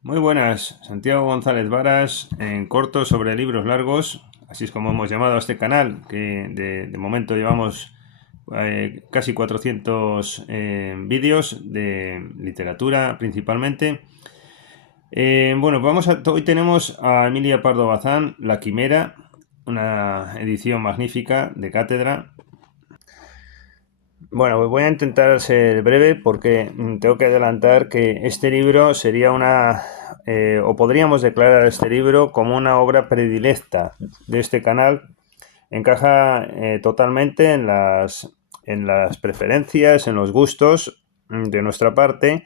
Muy buenas, Santiago González Varas, en corto sobre libros largos, así es como hemos llamado a este canal, que de momento llevamos casi 400 vídeos de literatura principalmente. Bueno, hoy tenemos a Emilia Pardo Bazán, La Quimera, una edición magnífica de cátedra. Bueno, pues voy a intentar ser breve porque tengo que adelantar que este libro sería o podríamos declarar este libro como una obra predilecta de este canal. Encaja totalmente en las preferencias, en los gustos de nuestra parte.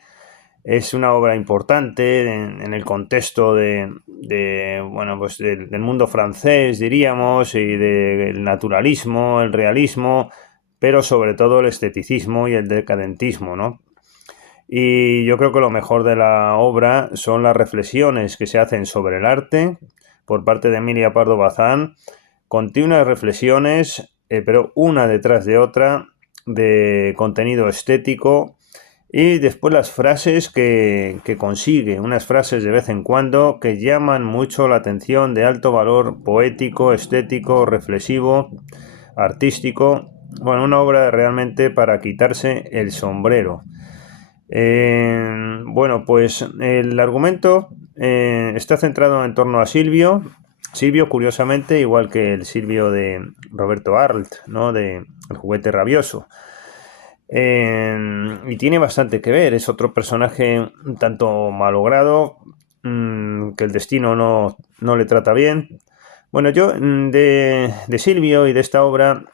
Es una obra importante en el contexto bueno, pues del mundo francés, diríamos, y del naturalismo, el realismo, pero sobre todo el esteticismo y el decadentismo, ¿no? Y yo creo que lo mejor de la obra son las reflexiones que se hacen sobre el arte por parte de Emilia Pardo Bazán, continuas reflexiones, pero una detrás de otra, de contenido estético, y después las frases que consigue, unas frases de vez en cuando que llaman mucho la atención, de alto valor poético, estético, reflexivo, artístico. Bueno, una obra realmente para quitarse el sombrero. Bueno, pues el argumento está centrado en torno a Silvio. Silvio, curiosamente, igual que el Silvio de Roberto Arlt, ¿no? De El juguete rabioso. Y tiene bastante que ver, es otro personaje un tanto malogrado, que el destino no le trata bien. Bueno, yo de Silvio y de esta obra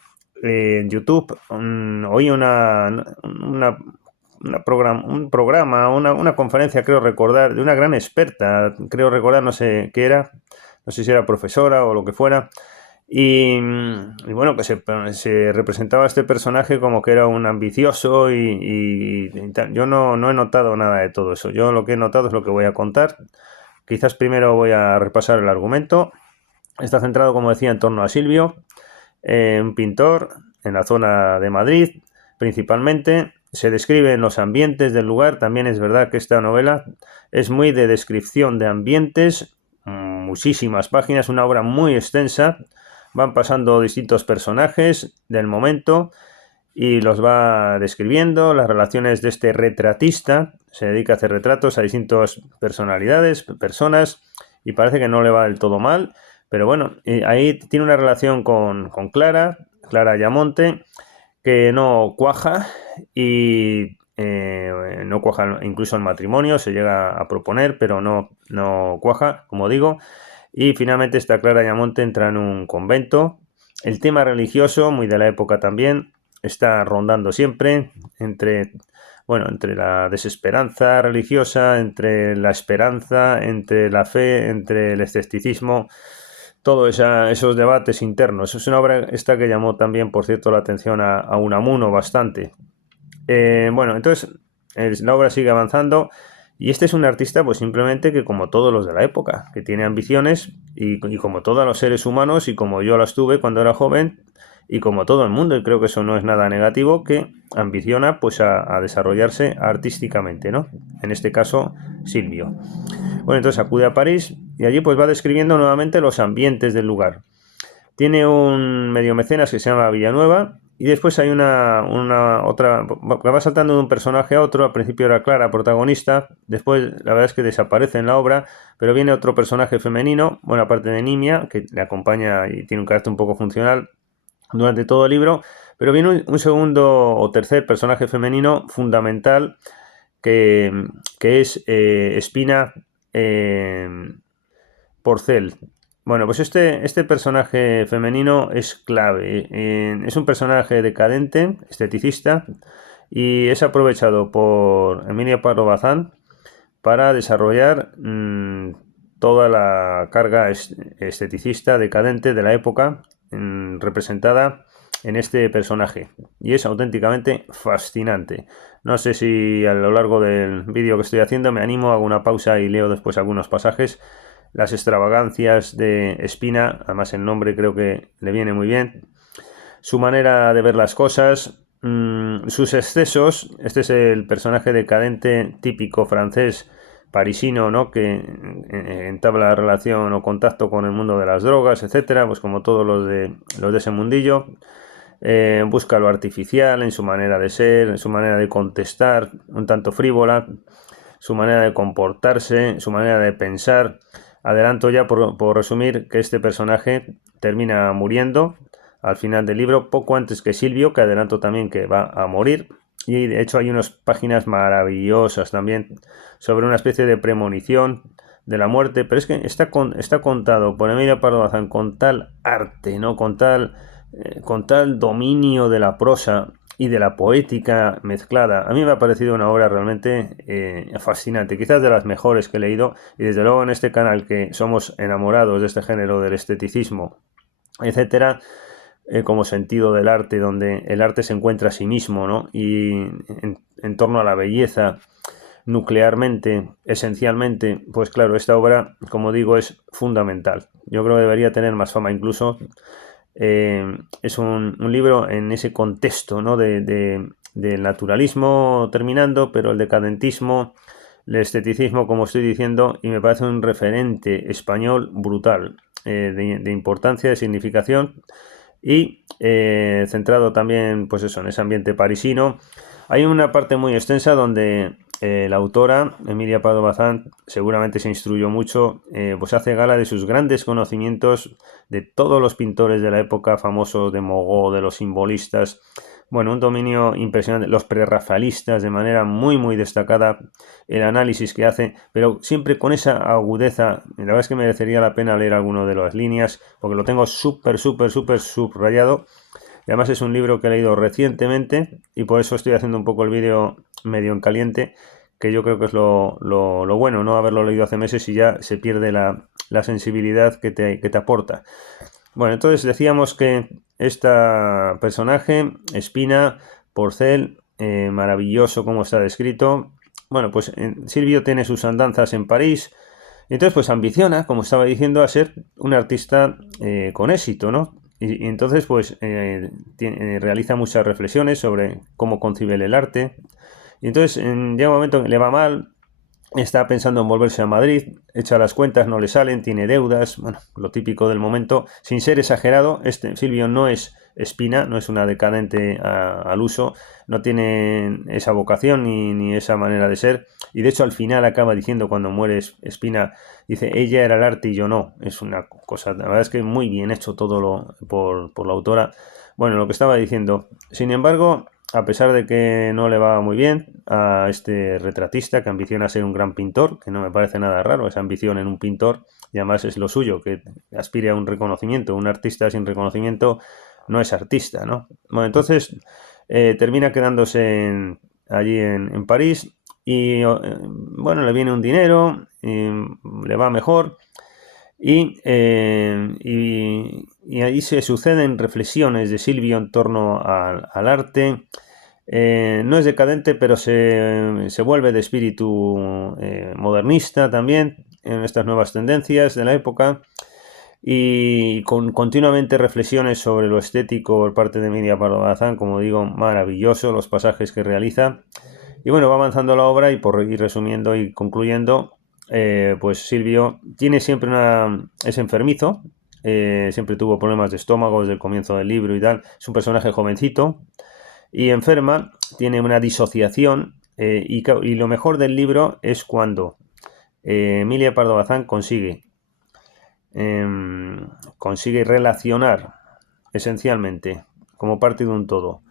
en YouTube oí un programa, una conferencia, creo recordar, de una gran experta, creo recordar, no sé qué era, no sé si era profesora o lo que fuera, y bueno, que se representaba a este personaje como que era un ambicioso y tal. Yo no he notado nada de todo eso. Yo lo que he notado es lo que voy a contar. Quizás primero voy a repasar el argumento. Está centrado, como decía, en torno a Silvio, un pintor en la zona de Madrid, principalmente. Se describen los ambientes del lugar. También es verdad que esta novela es muy de descripción de ambientes, muchísimas páginas, una obra muy extensa. Van pasando distintos personajes del momento y los va describiendo, las relaciones de este retratista. Se dedica a hacer retratos a distintas personalidades, personas, y parece que no le va del todo mal. Pero bueno, ahí tiene una relación con Clara Ayamonte, que no cuaja, y no cuaja incluso el matrimonio, se llega a proponer, pero no cuaja, como digo. Y finalmente esta Clara Ayamonte entra en un convento. El tema religioso, muy de la época también, está rondando siempre entre la desesperanza religiosa, entre la esperanza, entre la fe, entre el escepticismo, todos esos debates internos. Es una obra esta que llamó también, por cierto, la atención a Unamuno bastante. Bueno, entonces la obra sigue avanzando y este es un artista pues simplemente que, como todos los de la época, que tiene ambiciones y como todos los seres humanos, y como yo las tuve cuando era joven, y como todo el mundo, y creo que eso no es nada negativo, que ambiciona pues a desarrollarse artísticamente, ¿no? En este caso, Silvio. Bueno, entonces acude a París y allí pues va describiendo nuevamente los ambientes del lugar. Tiene un medio mecenas que se llama Villanueva, y después hay una otra, va saltando de un personaje a otro. Al principio era Clara, protagonista, después la verdad es que desaparece en la obra, pero viene otro personaje femenino, bueno, aparte de Nimia, que le acompaña y tiene un carácter un poco funcional durante todo el libro, pero viene un segundo o tercer personaje femenino fundamental, que, que es Espina eh, Porcel. Bueno, pues este personaje femenino es clave. Es un personaje decadente, esteticista, y es aprovechado por Emilia Pardo Bazán para desarrollar toda la carga esteticista decadente de la época, representada en este personaje. Y es auténticamente fascinante. No sé si a lo largo del vídeo que estoy haciendo me animo, hago una pausa y leo después algunos pasajes. Las extravagancias de Espina, además el nombre creo que le viene muy bien, su manera de ver las cosas, sus excesos. Este es el personaje decadente típico francés, parisino, ¿no? Que entabla relación o contacto con el mundo de las drogas, etcétera, pues como todos los de ese mundillo. Busca lo artificial en su manera de ser, en su manera de contestar, un tanto frívola, su manera de comportarse, su manera de pensar. Adelanto ya por resumir que este personaje termina muriendo al final del libro, poco antes que Silvio, que adelanto también que va a morir. Y de hecho hay unas páginas maravillosas también sobre una especie de premonición de la muerte, pero es que está contado por Emilia Pardo Bazán con tal arte, ¿no? Con tal dominio de la prosa y de la poética mezclada. A mí me ha parecido una obra realmente fascinante, quizás de las mejores que he leído, y desde luego en este canal que somos enamorados de este género del esteticismo, etcétera, como sentido del arte, donde el arte se encuentra a sí mismo, ¿no? Y en torno a la belleza, nuclearmente, esencialmente, pues claro, esta obra, como digo, es fundamental. Yo creo que debería tener más fama incluso. Es un libro en ese contexto, ¿no? Del naturalismo terminando, pero el decadentismo, el esteticismo, como estoy diciendo, y me parece un referente español brutal, de importancia, de significación, y centrado también, pues eso, en ese ambiente parisino. Hay una parte muy extensa donde la autora, Emilia Pardo Bazán, seguramente se instruyó mucho, pues hace gala de sus grandes conocimientos de todos los pintores de la época, famosos de Mogó, de los simbolistas. Bueno, un dominio impresionante, los prerrafaelistas de manera muy destacada, el análisis que hace, pero siempre con esa agudeza. La verdad es que merecería la pena leer alguno de las líneas, porque lo tengo súper subrayado. Y además es un libro que he leído recientemente y por eso estoy haciendo un poco el vídeo medio en caliente, que yo creo que es lo bueno, no haberlo leído hace meses y ya se pierde la sensibilidad que te aporta. Bueno, entonces decíamos que esta personaje, Espina, Porcel, maravilloso como está descrito. Bueno, pues Silvio tiene sus andanzas en París. Y entonces, pues ambiciona, como estaba diciendo, a ser un artista con éxito, ¿no? Y entonces, pues realiza muchas reflexiones sobre cómo concibe el arte. Y entonces llega un momento en que le va mal, está pensando en volverse a Madrid, echa las cuentas, no le salen, tiene deudas, bueno, lo típico del momento. Sin ser exagerado, Silvio no es Espina, no es una decadente al uso, no tiene esa vocación ni esa manera de ser. Y de hecho al final acaba diciendo, cuando muere Espina, dice, ella era el arte y yo no. Es una cosa, la verdad es que muy bien hecho todo por la autora. Bueno, lo que estaba diciendo. Sin embargo, a pesar de que no le va muy bien a este retratista que ambiciona ser un gran pintor, que no me parece nada raro esa ambición en un pintor, y además es lo suyo, que aspire a un reconocimiento. Un artista sin reconocimiento no es artista, ¿no? Bueno, entonces termina quedándose allí en París y bueno, le viene un dinero, y le va mejor. Y ahí se suceden reflexiones de Silvio en torno al arte. No es decadente, pero se vuelve de espíritu modernista también en estas nuevas tendencias de la época, y con continuamente reflexiones sobre lo estético por parte de Emilia Pardo Bazán, como digo, maravilloso los pasajes que realiza. Y bueno, va avanzando la obra, y por ir resumiendo y concluyendo, pues Silvio tiene siempre es enfermizo, siempre tuvo problemas de estómago desde el comienzo del libro y tal. Es un personaje jovencito y enferma, tiene una disociación, y lo mejor del libro es cuando Emilia Pardo Bazán consigue relacionar esencialmente, como parte de un todo,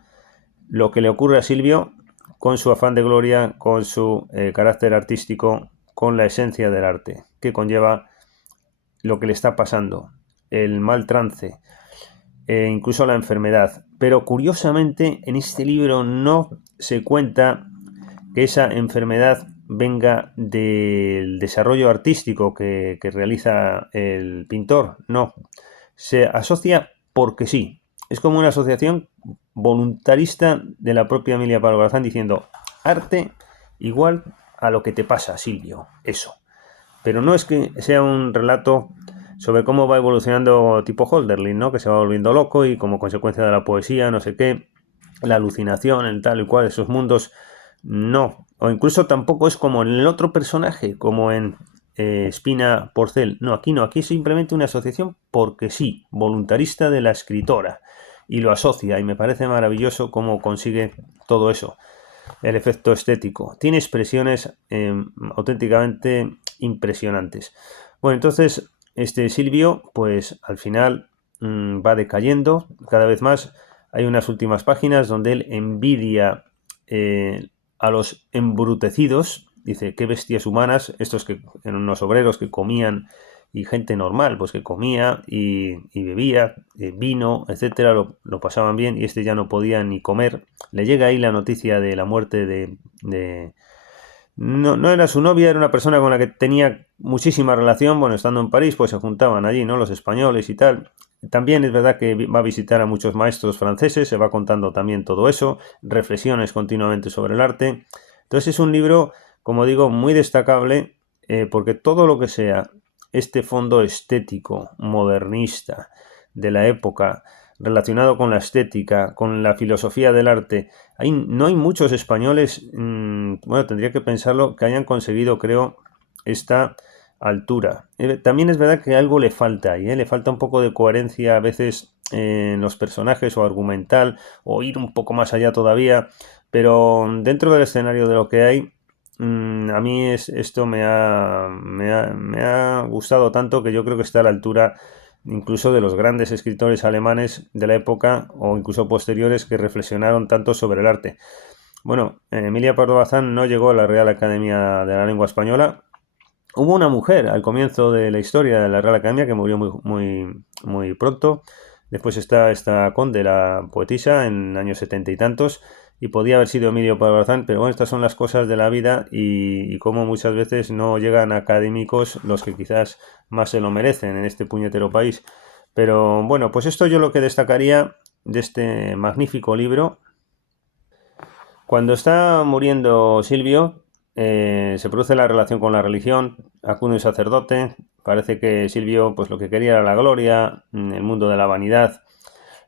lo que le ocurre a Silvio con su afán de gloria, con su carácter artístico, con la esencia del arte, que conlleva lo que le está pasando, el mal trance, incluso la enfermedad. Pero curiosamente en este libro no se cuenta que esa enfermedad venga del desarrollo artístico que realiza el pintor. No, se asocia porque sí. Es como una asociación voluntarista de la propia Emilia Pardo Bazán, diciendo arte igual a lo que te pasa, Silvio, eso. Pero no es que sea un relato sobre cómo va evolucionando tipo Hölderlin, ¿no? Que se va volviendo loco y como consecuencia de la poesía, no sé qué, la alucinación, el tal y cual, esos mundos No, o incluso tampoco es como en el otro personaje, como en Espina Porcel. No, aquí no, aquí es simplemente una asociación porque sí, voluntarista de la escritora. Y lo asocia, y me parece maravilloso cómo consigue todo eso, el efecto estético. Tiene expresiones auténticamente impresionantes. Bueno, entonces, este Silvio, pues al final va decayendo cada vez más. Hay unas últimas páginas donde él envidia a los embrutecidos. Dice, qué bestias humanas, estos que eran unos obreros que comían y gente normal, pues que comía y bebía vino, etcétera, lo pasaban bien y este ya no podía ni comer. Le llega ahí la noticia de la muerte de no, no era su novia, era una persona con la que tenía muchísima relación. Bueno, estando en París, pues se juntaban allí, ¿no? Los españoles y tal. También es verdad que va a visitar a muchos maestros franceses, se va contando también todo eso, reflexiones continuamente sobre el arte. Entonces es un libro, como digo, muy destacable, porque todo lo que sea este fondo estético, modernista, de la época, relacionado con la estética, con la filosofía del arte, no hay muchos españoles, bueno, tendría que pensarlo, que hayan conseguido, creo, esta altura. También es verdad que algo le falta ahí, le falta un poco de coherencia a veces en los personajes o argumental, o ir un poco más allá todavía, pero dentro del escenario de lo que hay, a mí esto me ha gustado tanto que yo creo que está a la altura incluso de los grandes escritores alemanes de la época o incluso posteriores que reflexionaron tanto sobre el arte. Bueno, Emilia Pardo Bazán no llegó a la Real Academia de la Lengua Española. Hubo una mujer al comienzo de la historia de la Real Academia que murió muy pronto. Después está esta Conde, la poetisa, en años 70 y tantos, y podía haber sido Emilio Pardo Bazán, pero bueno, estas son las cosas de la vida y como muchas veces no llegan académicos los que quizás más se lo merecen en este puñetero país. Pero bueno, pues esto yo lo que destacaría de este magnífico libro. Cuando está muriendo Silvio, se produce la relación con la religión, acude un sacerdote, parece que Silvio pues lo que quería era la gloria, el mundo de la vanidad,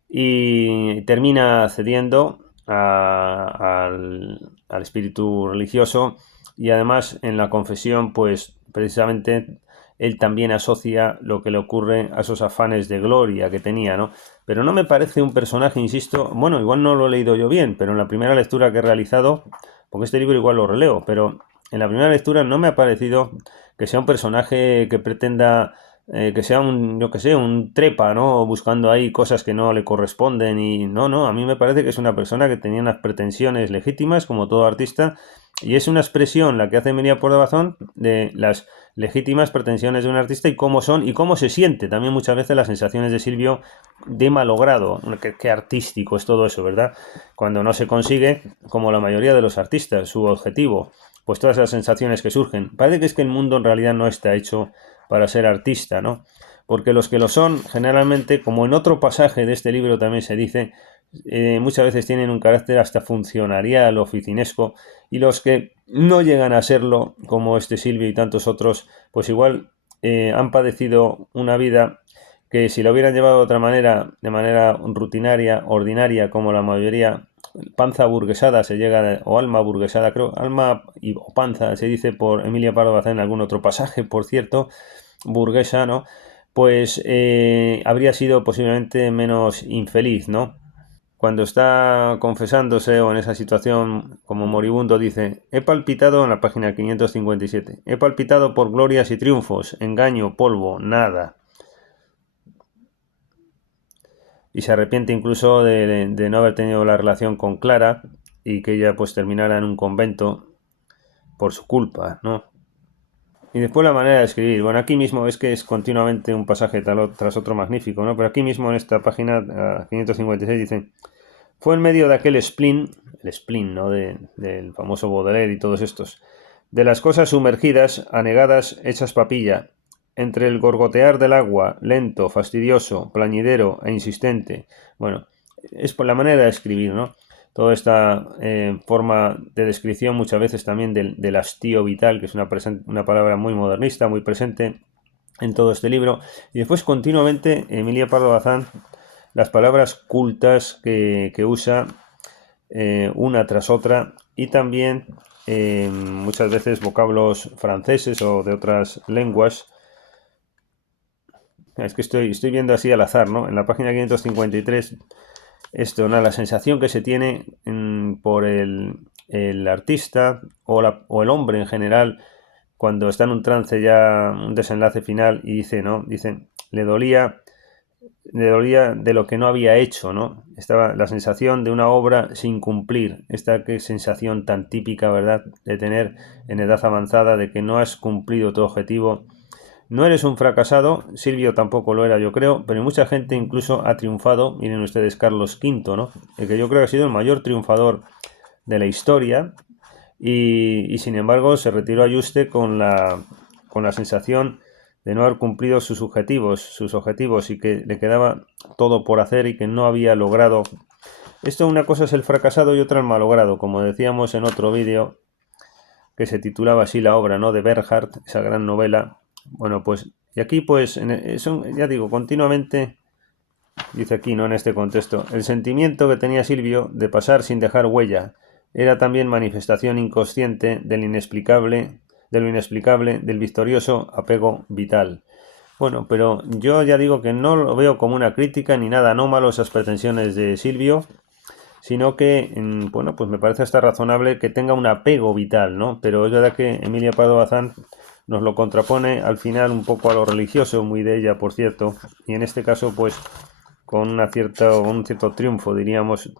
y termina cediendo al espíritu religioso y además en la confesión pues precisamente él también asocia lo que le ocurre a esos afanes de gloria que tenía, ¿no? Pero no me parece un personaje, insisto, bueno, igual no lo he leído yo bien, pero en la primera lectura que he realizado, porque este libro igual lo releo, pero en la primera lectura no me ha parecido que sea un personaje que pretenda que sea un, yo que sé, un trepa, ¿no? Buscando ahí cosas que no le corresponden y no, a mí me parece que es una persona que tenía unas pretensiones legítimas, como todo artista, y es una expresión la que hace Emilia Pardo Bazán de las legítimas pretensiones de un artista y cómo son y cómo se siente también muchas veces las sensaciones de Silvio de malogrado. Qué artístico es todo eso, ¿verdad? Cuando no se consigue, como la mayoría de los artistas, su objetivo, pues todas las sensaciones que surgen. Parece que es que el mundo en realidad no está hecho para ser artista, ¿no? Porque los que lo son, generalmente, como en otro pasaje de este libro también se dice, muchas veces tienen un carácter hasta funcionarial, oficinesco, y los que no llegan a serlo, como este Silvio y tantos otros, pues igual han padecido una vida que si lo hubieran llevado de otra manera, de manera rutinaria, ordinaria, como la mayoría, panza burguesada se llega, o alma burguesada, creo, alma o panza se dice por Emilia Pardo Bazán en algún otro pasaje, por cierto, burguesa, ¿no? Pues habría sido posiblemente menos infeliz, ¿no? Cuando está confesándose o en esa situación como moribundo dice, he palpitado en la página 557, he palpitado por glorias y triunfos, engaño, polvo, nada. Y se arrepiente incluso de no haber tenido la relación con Clara y que ella pues terminara en un convento por su culpa, ¿no? Y después la manera de escribir. Bueno, aquí mismo es que es continuamente un pasaje tras otro magnífico, ¿no? Pero aquí mismo en esta página 556 dice, fue en medio de aquel spleen, el spleen, ¿no? Del famoso Baudelaire y todos estos, de las cosas sumergidas, anegadas, hechas papilla, entre el gorgotear del agua, lento, fastidioso, plañidero e insistente. Bueno, es por la manera de escribir, ¿no? Toda esta forma de descripción muchas veces también del hastío vital, que es una palabra muy modernista, muy presente en todo este libro. Y después continuamente Emilia Pardo Bazán, las palabras cultas que usa una tras otra y también muchas veces vocablos franceses o de otras lenguas. Es que estoy viendo así al azar, ¿no? En la página 553, esto, ¿no? La sensación que se tiene por el artista o el hombre en general cuando está en un trance ya, un desenlace final y dice, ¿no? Dice, le dolía de lo que no había hecho, ¿no? Estaba la sensación de una obra sin cumplir. Esta que sensación tan típica, ¿verdad? De tener en edad avanzada de que no has cumplido tu objetivo. No eres un fracasado, Silvio tampoco lo era, yo creo, pero mucha gente incluso ha triunfado. Miren ustedes Carlos V, ¿no? El que yo creo que ha sido el mayor triunfador de la historia y sin embargo se retiró a Yuste con la sensación de no haber cumplido sus objetivos y que le quedaba todo por hacer y que no había logrado. Esto, una cosa es el fracasado y otra el malogrado, como decíamos en otro vídeo que se titulaba así la obra, ¿no? De Bernhardt, esa gran novela. Bueno, pues, y aquí pues, ya digo, continuamente, dice aquí, ¿no? En este contexto, el sentimiento que tenía Silvio de pasar sin dejar huella era también manifestación inconsciente del inexplicable, de lo inexplicable, del victorioso apego vital. Bueno, pero yo ya digo que no lo veo como una crítica ni nada anómalo esas pretensiones de Silvio, sino que, bueno, pues me parece hasta razonable que tenga un apego vital, ¿no? Pero es verdad que Emilia Pardo Bazán nos lo contrapone al final un poco a lo religioso, muy de ella, por cierto, y en este caso, pues, con un cierto triunfo, diríamos,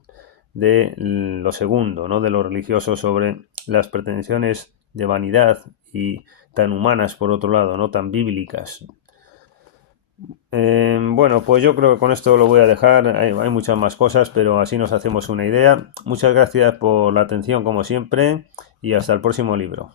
de lo segundo, ¿no? De lo religioso sobre las pretensiones de vanidad y tan humanas, por otro lado, no tan bíblicas. Bueno, pues yo creo que con esto lo voy a dejar. Hay muchas más cosas, pero así nos hacemos una idea. Muchas gracias por la atención, como siempre, y hasta el próximo libro.